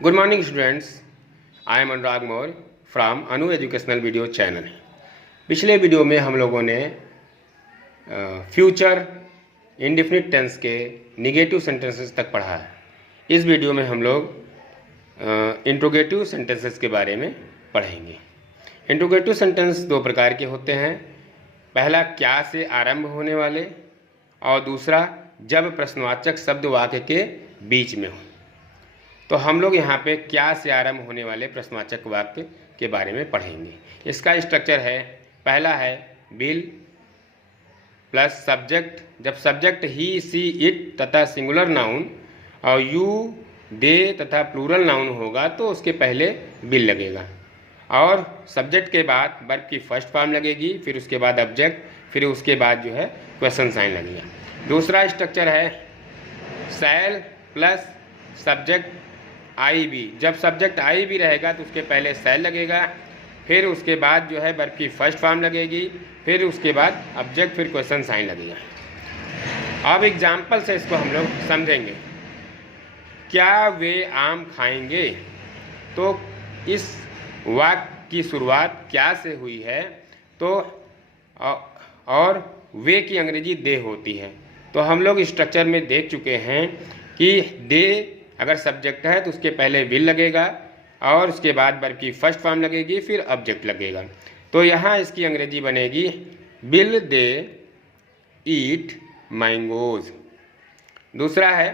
Good morning students, I am Anurag Maurya from Anu educational video channel. पिछले video में हम लोगों ने फ्यूचर इंडेफिनिट टेंस के निगेटिव सेंटेंसेस तक पढ़ा है। इस वीडियो में हम लोग इंट्रोगेटिव सेंटेंसेस के बारे में पढ़ेंगे। इंट्रोगेटिव सेंटेंस दो प्रकार के होते हैं। पहला क्या से आरंभ होने वाले और दूसरा जब प्रश्नवाचक शब्द वाक्य के बीच में हो। तो हम लोग यहाँ पे क्या से आरंभ होने वाले प्रश्नवाचक वाक्य के बारे में पढ़ेंगे। इसका स्ट्रक्चर है, पहला है विल प्लस सब्जेक्ट। जब सब्जेक्ट ही सी इट तथा सिंगुलर नाउन और यू दे तथा प्लूरल नाउन होगा तो उसके पहले विल लगेगा और सब्जेक्ट के बाद वर्ब की फर्स्ट फॉर्म लगेगी, फिर उसके बाद ऑब्जेक्ट, फिर उसके बाद जो है क्वेश्चन साइन लगेगा। दूसरा स्ट्रक्चर है shall plus subject I B. जब सब्जेक्ट आई बी रहेगा तो उसके पहले शैल लगेगा, फिर उसके बाद जो है वर्ब की फर्स्ट फॉर्म लगेगी, फिर उसके बाद ऑब्जेक्ट, फिर क्वेश्चन साइन लगेगा। अब एग्जाम्पल से इसको हम लोग समझेंगे। क्या वे आम खाएंगे? तो इस वाक्य की शुरुआत क्या से हुई है तो और वे की अंग्रेजी दे होती है। तो हम लोग स्ट्रक्चर में देख चुके हैं कि दे अगर सब्जेक्ट है तो उसके पहले विल लगेगा और उसके बाद वर्ब की फर्स्ट फॉर्म लगेगी, फिर ऑब्जेक्ट लगेगा। तो यहाँ इसकी अंग्रेजी बनेगी विल दे ईट मैंगोज। दूसरा है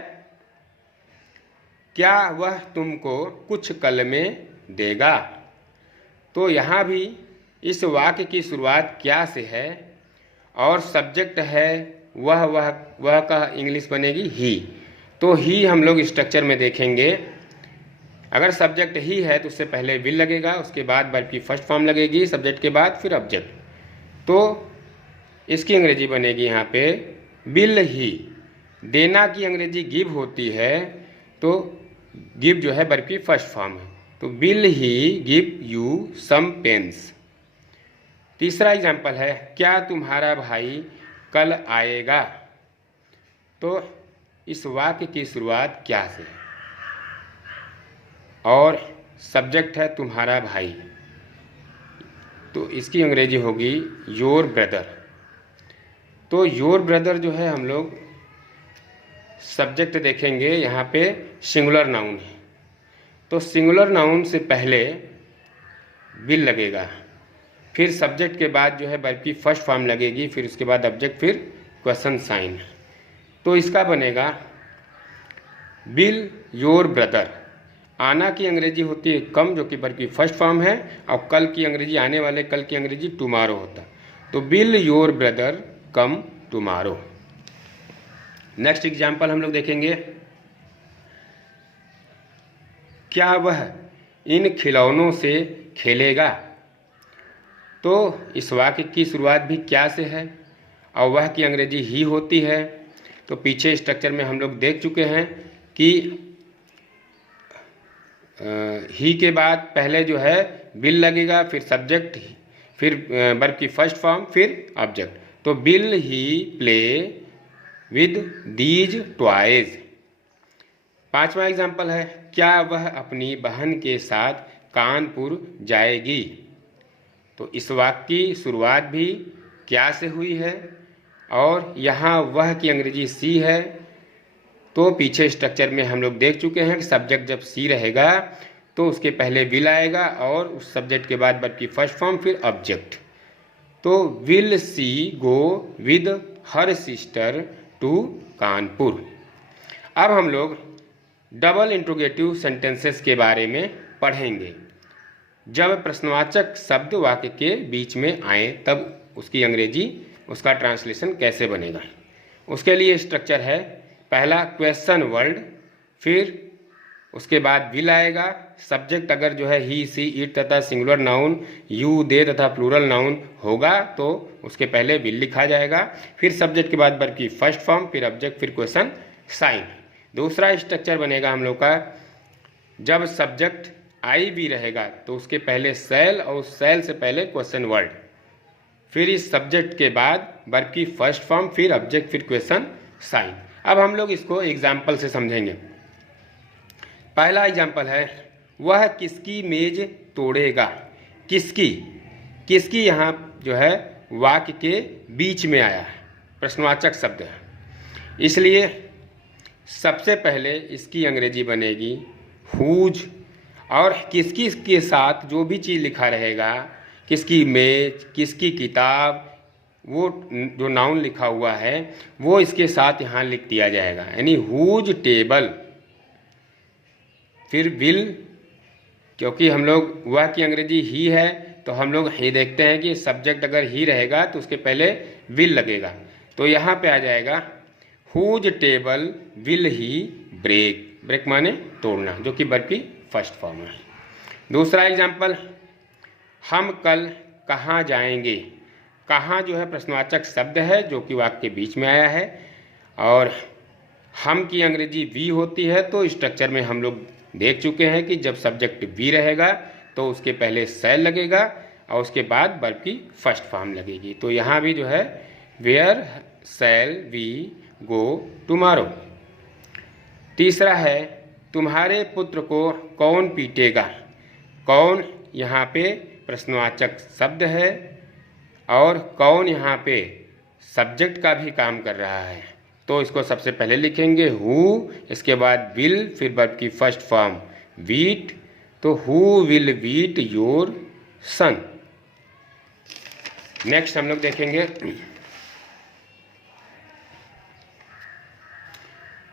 क्या वह तुमको कुछ कल में देगा? तो यहाँ भी इस वाक्य की शुरुआत क्या से है और सब्जेक्ट है वह का इंग्लिश बनेगी ही। तो ही हम लोग स्ट्रक्चर में देखेंगे। अगर सब्जेक्ट ही है तो उससे पहले विल लगेगा, उसके बाद वर्ब की फर्स्ट फॉर्म लगेगी, सब्जेक्ट के बाद फिर ऑब्जेक्ट। तो इसकी अंग्रेजी बनेगी यहाँ पे विल ही। देना की अंग्रेजी गिव होती है, तो गिव जो है वर्ब की फर्स्ट फॉर्म है, तो will he give you some pens. तीसरा एग्जाम्पल है क्या तुम्हारा भाई कल आएगा? तो इस वाक्य की शुरुआत क्या से और सब्जेक्ट है तुम्हारा भाई, तो इसकी अंग्रेजी होगी योर ब्रदर। तो योर ब्रदर जो है हम लोग सब्जेक्ट देखेंगे यहाँ पे सिंगुलर नाउन है, तो सिंगुलर नाउन से पहले विल लगेगा, फिर सब्जेक्ट के बाद जो है वर्ब की फर्स्ट फॉर्म लगेगी, फिर उसके बाद ऑब्जेक्ट, फिर क्वेश्चन साइन। तो इसका बनेगा विल योर ब्रदर। आना की अंग्रेजी होती है कम, जो कि वर्ब की फर्स्ट फॉर्म है, और कल की अंग्रेजी, आने वाले कल की अंग्रेजी टुमारो होता। तो will your brother come tomorrow. Next example हम लोग देखेंगे क्या वह इन खिलौनों से खेलेगा? तो इस वाक्य की शुरुआत भी क्या से है और वह की अंग्रेजी ही होती है। तो पीछे स्ट्रक्चर में हम लोग देख चुके हैं कि ही के बाद पहले जो है विल लगेगा, फिर सब्जेक्ट, फिर वर्ब की फर्स्ट फॉर्म, फिर ऑब्जेक्ट। तो will he play with these toys. पांचवा एग्जाम्पल है क्या वह अपनी बहन के साथ कानपुर जाएगी? तो इस वाक्य की शुरुआत भी क्या से हुई है और यहाँ वह की अंग्रेजी सी है। तो पीछे स्ट्रक्चर में हम लोग देख चुके हैं कि सब्जेक्ट जब सी रहेगा तो उसके पहले विल आएगा और उस सब्जेक्ट के बाद वर्ब की फर्स्ट फॉर्म, फिर ऑब्जेक्ट। तो will she go with her sister to Kanpur. अब हम लोग डबल इंट्रोगेटिव सेंटेंसेस के बारे में पढ़ेंगे। जब प्रश्नवाचक शब्द वाक्य के बीच में आए तब उसकी अंग्रेजी, उसका ट्रांसलेशन कैसे बनेगा। उसके लिए स्ट्रक्चर है पहला क्वेश्चन वर्ड, फिर उसके बाद विल आएगा, सब्जेक्ट अगर जो है ही सी इट तथा सिंगुलर नाउन यू दे तथा प्लूरल नाउन होगा तो उसके पहले विल लिखा जाएगा, फिर सब्जेक्ट के बाद वर्ब की फर्स्ट फॉर्म, फिर ऑब्जेक्ट, फिर क्वेश्चन साइन। दूसरा स्ट्रक्चर बनेगा हम लोग का जब सब्जेक्ट आई भी रहेगा तो उसके पहले शैल और शैल से पहले क्वेश्चन वर्ड, फिर इस सब्जेक्ट के बाद वर्ब की फर्स्ट फॉर्म, फिर ऑब्जेक्ट, फिर क्वेश्चन साइन। अब हम लोग इसको एग्जाम्पल से समझेंगे। पहला एग्जाम्पल है, वह किसकी मेज तोड़ेगा। किसकी, किसकी यहाँ जो है वाक्य के बीच में आया है, प्रश्नवाचक शब्द है, इसलिए सबसे पहले इसकी अंग्रेजी बनेगी हुज। और किसकी के साथ जो भी चीज़ लिखा रहेगा, किसकी मेज, किसकी किताब, वो जो नाउन लिखा हुआ है वो इसके साथ यहाँ लिख दिया जाएगा, यानी हुज टेबल। फिर विल, क्योंकि हम लोग वह की अंग्रेजी ही है तो हम लोग ही देखते हैं कि सब्जेक्ट अगर ही रहेगा तो उसके पहले विल लगेगा, तो यहाँ पे आ जाएगा whose table will he break. Break माने तोड़ना, जो कि वर्ब की फर्स्ट फॉर्म है। दूसरा एग्जाम्पल, हम कल कहाँ जाएंगे। कहाँ जो है प्रश्नवाचक शब्द है जो कि वाक्य के बीच में आया है, और हम की अंग्रेजी वी होती है, तो स्ट्रक्चर में हम लोग देख चुके हैं कि जब सब्जेक्ट वी रहेगा तो उसके पहले शैल लगेगा और उसके बाद वर्ब की फर्स्ट फॉर्म लगेगी। तो यहाँ भी जो है where shall we go tomorrow. तीसरा है, तुम्हारे पुत्र को कौन पीटेगा। कौन यहाँ पे प्रश्नवाचक शब्द है और कौन यहाँ पे सब्जेक्ट का भी काम कर रहा है, तो इसको सबसे पहले लिखेंगे हु, इसके बाद विल, फिर वर्ब की फर्स्ट फॉर्म बीट, तो who will beat your son. Next हम लोग देखेंगे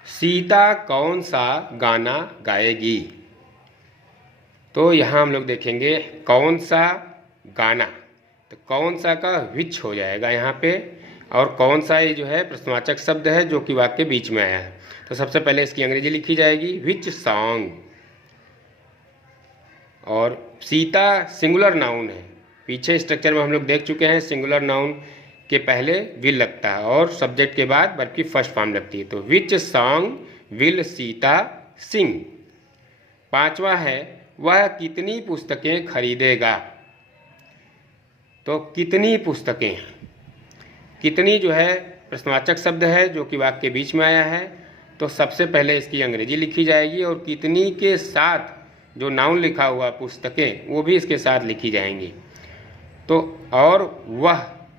सीता कौन सा गाना गाएगी। तो यहाँ हम लोग देखेंगे कौन सा गाना, तो कौन सा का विच हो जाएगा यहाँ पे, और कौन सा ये जो है प्रश्नवाचक शब्द है जो कि वाक्य के बीच में आया है, तो सबसे पहले इसकी अंग्रेजी लिखी जाएगी विच सॉन्ग। और सीता सिंगुलर नाउन है, पीछे स्ट्रक्चर में हम लोग देख चुके हैं सिंगुलर नाउन के पहले विल लगता है और सब्जेक्ट के बाद वर्ब की फर्स्ट फॉर्म लगती है, तो विच सॉन्ग विल सीता सिंग। पांचवा है, वह कितनी पुस्तकें खरीदेगा। तो कितनी पुस्तकें, कितनी जो है प्रश्नवाचक शब्द है जो कि वाक्य के बीच में आया है, तो सबसे पहले इसकी अंग्रेजी लिखी जाएगी और कितनी के साथ जो नाउन लिखा हुआ पुस्तकें वो भी इसके साथ लिखी जाएंगी। तो और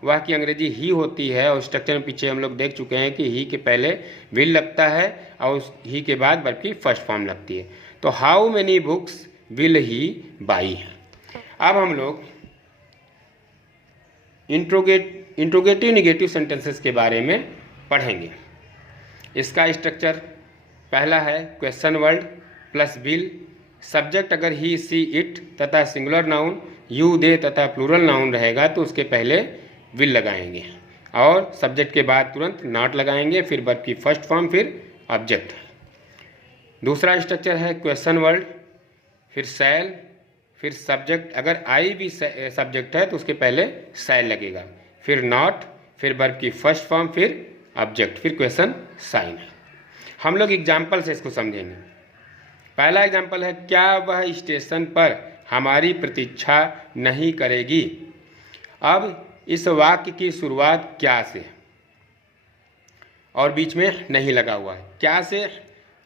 वह की अंग्रेजी ही होती है और स्ट्रक्चर में पीछे हम लोग देख चुके हैं कि ही के पहले विल लगता है और उस ही के बाद वर्ब की फर्स्ट फॉर्म लगती है। तो how many books will he by. अब हम लोग इंट्रोगेटिव निगेटिव सेंटेंसेस के बारे में पढ़ेंगे। इसका स्ट्रक्चर पहला है question word plus will, subject अगर ही सी इट तथा सिंगुलर नाउन यू दे तथा प्लूरल नाउन रहेगा तो उसके पहले विल लगाएंगे और सब्जेक्ट के बाद तुरंत नॉट लगाएंगे, फिर वर्ब की फर्स्ट फॉर्म, फिर ऑब्जेक्ट। दूसरा स्ट्रक्चर है क्वेश्चन वर्ड, फिर शैल, फिर सब्जेक्ट अगर आई भी सब्जेक्ट है तो उसके पहले शैल लगेगा, फिर नॉट, फिर वर्ब की फर्स्ट फॉर्म, फिर ऑब्जेक्ट, फिर क्वेश्चन साइन। हम लोग एग्जाम्पल से इसको समझेंगे। पहला एग्जाम्पल है, क्या वह स्टेशन पर हमारी प्रतीक्षा नहीं करेगी। अब इस वाक्य की शुरुआत क्या से और बीच में नहीं लगा हुआ है, क्या से,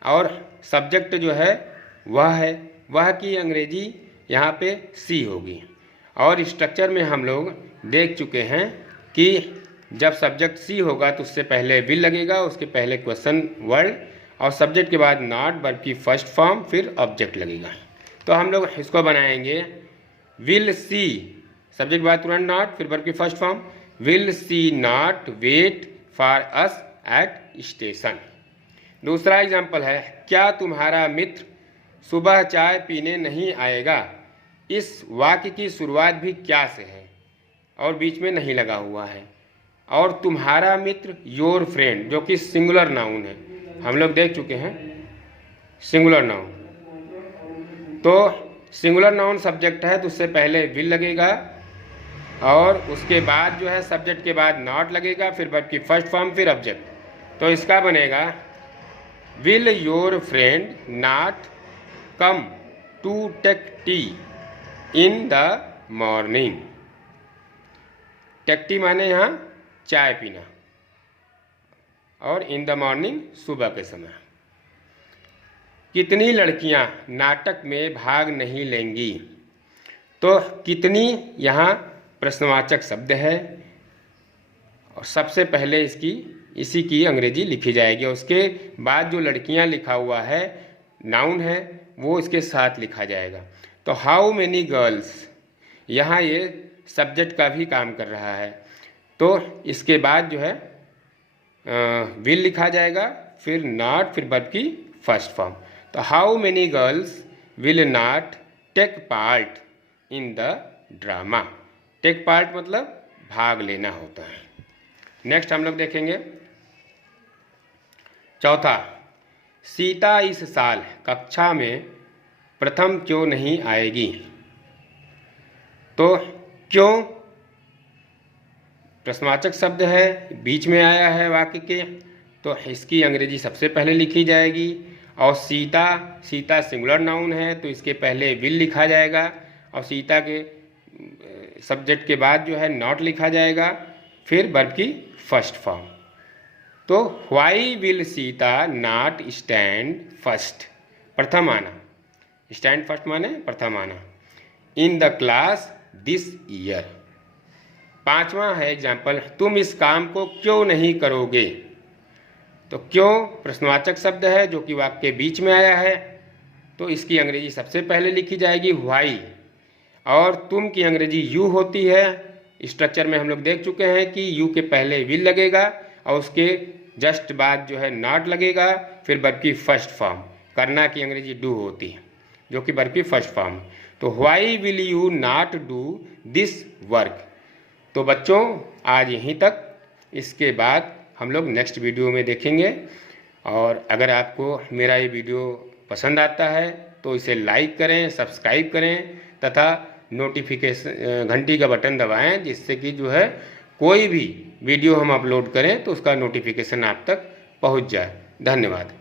और सब्जेक्ट जो है वह है, वह की अंग्रेजी यहाँ पे सी होगी। और स्ट्रक्चर में हम लोग देख चुके हैं कि जब सब्जेक्ट सी होगा तो उससे पहले विल लगेगा, उसके पहले क्वेश्चन वर्ड और सब्जेक्ट के बाद नॉट, वर्ब की फर्स्ट फॉर्म, फिर ऑब्जेक्ट लगेगा। तो हम लोग इसको बनाएंगे विल सी, सब्जेक्ट के बाद तुरंत नॉट, फिर वर्ब की first form, will she not wait for us at station. दूसरा एग्जाम्पल है, क्या तुम्हारा मित्र सुबह चाय पीने नहीं आएगा। इस वाक्य की शुरुआत भी क्या से है और बीच में नहीं लगा हुआ है, और तुम्हारा मित्र योर फ्रेंड जो कि सिंगुलर नाउन है, हम लोग देख चुके हैं सिंगुलर नाउन। तो सिंगुलर नाउन सब्जेक्ट है तो उससे पहले विल लगेगा और उसके बाद जो है सब्जेक्ट के बाद नॉट लगेगा, फिर वर्ब की फर्स्ट फॉर्म, फिर ऑब्जेक्ट। तो इसका बनेगा will your friend not come to take tea in the morning. Take tea माने यहाँ चाय पीना और इन द मॉर्निंग सुबह के समय। कितनी लड़कियां नाटक में भाग नहीं लेंगी। तो कितनी यहाँ प्रश्नवाचक शब्द है और सबसे पहले इसी की अंग्रेजी लिखी जाएगी और उसके बाद जो लड़कियां लिखा हुआ है नाउन है वो इसके साथ लिखा जाएगा। तो हाउ मेनी गर्ल्स, यहाँ ये सब्जेक्ट का भी काम कर रहा है। तो इसके बाद जो है विल लिखा जाएगा, फिर नॉट, फिर वर्ब की फर्स्ट फॉर्म। तो how many girls will not take part in the drama. Take part मतलब भाग लेना होता है। नेक्स्ट हम लोग देखेंगे चौथा, सीता इस साल कक्षा में प्रथम क्यों नहीं आएगी। तो क्यों प्रश्नवाचक शब्द है, बीच में आया है वाक्य के, तो इसकी अंग्रेजी सबसे पहले लिखी जाएगी। और सीता सिंगुलर नाउन है तो इसके पहले विल लिखा जाएगा और सीता के सब्जेक्ट के बाद जो है नॉट लिखा जाएगा, फिर वर्ब की फर्स्ट फॉर्म। तो why will Sita not stand first, प्रथम आना, स्टैंड फर्स्ट माने प्रथम आना, in the class this year. पांचवा है एग्जाम्पल, तुम इस काम को क्यों नहीं करोगे। तो क्यों प्रश्नवाचक शब्द है जो कि वाक्य के बीच में आया है, तो इसकी अंग्रेजी सबसे पहले लिखी जाएगी व्हाई, और तुम की अंग्रेजी यू होती है। स्ट्रक्चर में हम लोग देख चुके हैं कि यू के पहले विल लगेगा और उसके जस्ट बाद जो है नॉट लगेगा, फिर वर्ब की फर्स्ट फॉर्म। करना की अंग्रेजी डू होती है जो कि वर्ब की फर्स्ट फॉर्म। तो why will you not do this work. तो बच्चों आज यहीं तक, इसके बाद हम लोग नेक्स्ट वीडियो में देखेंगे। और अगर आपको मेरा ये वीडियो पसंद आता है तो इसे लाइक करें, सब्सक्राइब करें तथा नोटिफिकेशन घंटी का बटन दबाएं, जिससे कि जो है कोई भी वीडियो हम अपलोड करें तो उसका नोटिफिकेशन आप तक पहुंच जाए। धन्यवाद।